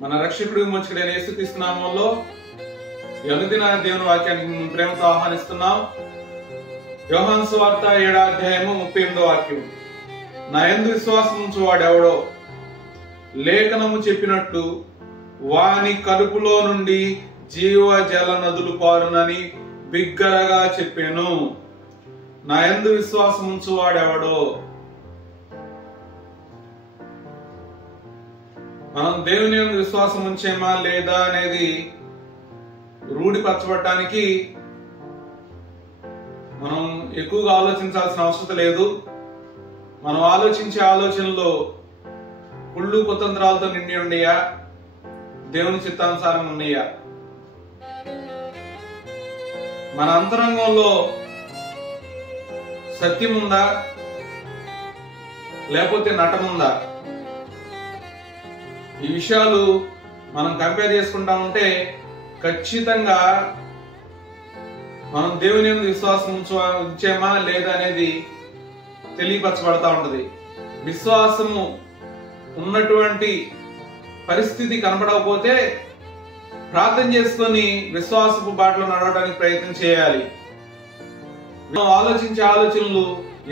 మన రక్షకుడు విమోచకుడైన యేసుక్రీస్తు నామములో అనుదిన దేవుని వాక్యానికి ప్రేమతో ఆహ్వానిస్తున్నాం. యోహాను సువార్త 7వ అధ్యాయము 38వ వాక్యం. నా యందు విశ్వాసం ఉంచువాడెవడో లేఖనము చెప్పినట్టు వాని కడుపులో నుండి జీవ జల నదులు పారునని బిగ్గరగా చెప్పాను. నా యందు విశ్వాసం ఉంచువాడెవడో. మనం దేవుని యందు విశ్వాసం ఉంచేమా లేదా అనేది రూఢిపరచబడటానికి మనం ఎక్కువగా ఆలోచించాల్సిన అవసరం లేదు. మనం ఆలోచించే ఆలోచనలో కుళ్ళు కుతంత్రాలతో నిండి ఉండయా, దేవుని చిత్తానుసారం ఉన్నాయా? మన అంతరంగంలో సత్యం ఉందా లేకపోతే నటముందా? ఈ విషయాలు మనం కంపేర్ చేసుకుంటా ఉంటే ఖచ్చితంగా మనం దేవుని యందు విశ్వాసం ఉంచేమా లేదా అనేది తెలియపరచబడతా ఉంటది. విశ్వాసము ఉన్నటువంటి పరిస్థితి కనపడకపోతే ప్రార్థన చేసుకొని విశ్వాసపు బాటలో నడవడానికి ప్రయత్నం చేయాలి. మనం ఆలోచించే ఆలోచనలు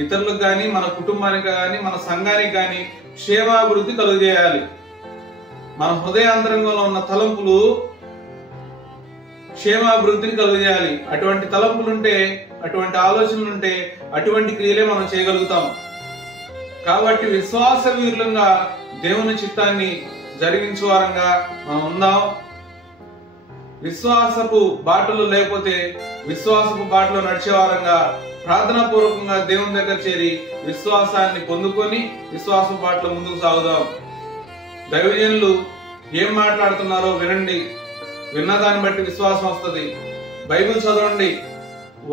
ఇతరులకు గాని, మన కుటుంబానికి గాని, మన సంఘానికి గాని క్షేమాభివృద్ధి కలుగజేయాలి. మన హృదయాంతరంగంలో ఉన్న తలంపులు క్షేమాభివృద్ధిని కలుగజేయాలి. అటువంటి తలంపులుంటే, అటువంటి ఆలోచనలుంటే అటువంటి క్రియలే మనం చేయగలుగుతాం. కాబట్టి విశ్వాస వీరులంగా దేవుని చిత్తాన్ని జరిగించే వారంగా మనం ఉందాం. విశ్వాసపు బాటలు లేకపోతే విశ్వాసపు బాటలో నడిచే వారంగా ప్రార్థనా పూర్వకంగా దేవుని దగ్గర చేరి విశ్వాసాన్ని పొందుకొని విశ్వాసపు బాటలో ముందుకు సాగుదాం. దైవజనులు ఏం మాట్లాడుతున్నారో వినండి. విన్నదాన్ని బట్టి విశ్వాసం వస్తుంది. బైబిల్ చదవండి.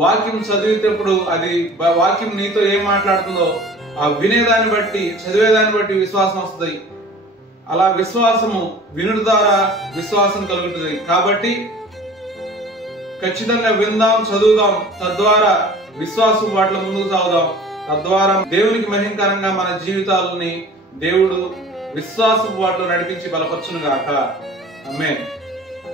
వాక్యం చదివేటప్పుడు అది వాక్యం నీతో ఏం మాట్లాడుతుందో ఆ వినేదాన్ని బట్టి, చదివేదాన్ని బట్టి విశ్వాసం వస్తుంది. అలా విశ్వాసము వినుడి ద్వారా విశ్వాసం కలుగుతుంది. కాబట్టి ఖచ్చితంగా విందాం, చదువుదాం. తద్వారా విశ్వాసం వాటిలో ముందుకు సాగుదాం. తద్వారా దేవునికి మహిమకరంగా మన జీవితాలని దేవుడు విశ్వాసం వాటిలో నడిపించి బలపరచును గాక. ఆమేన్.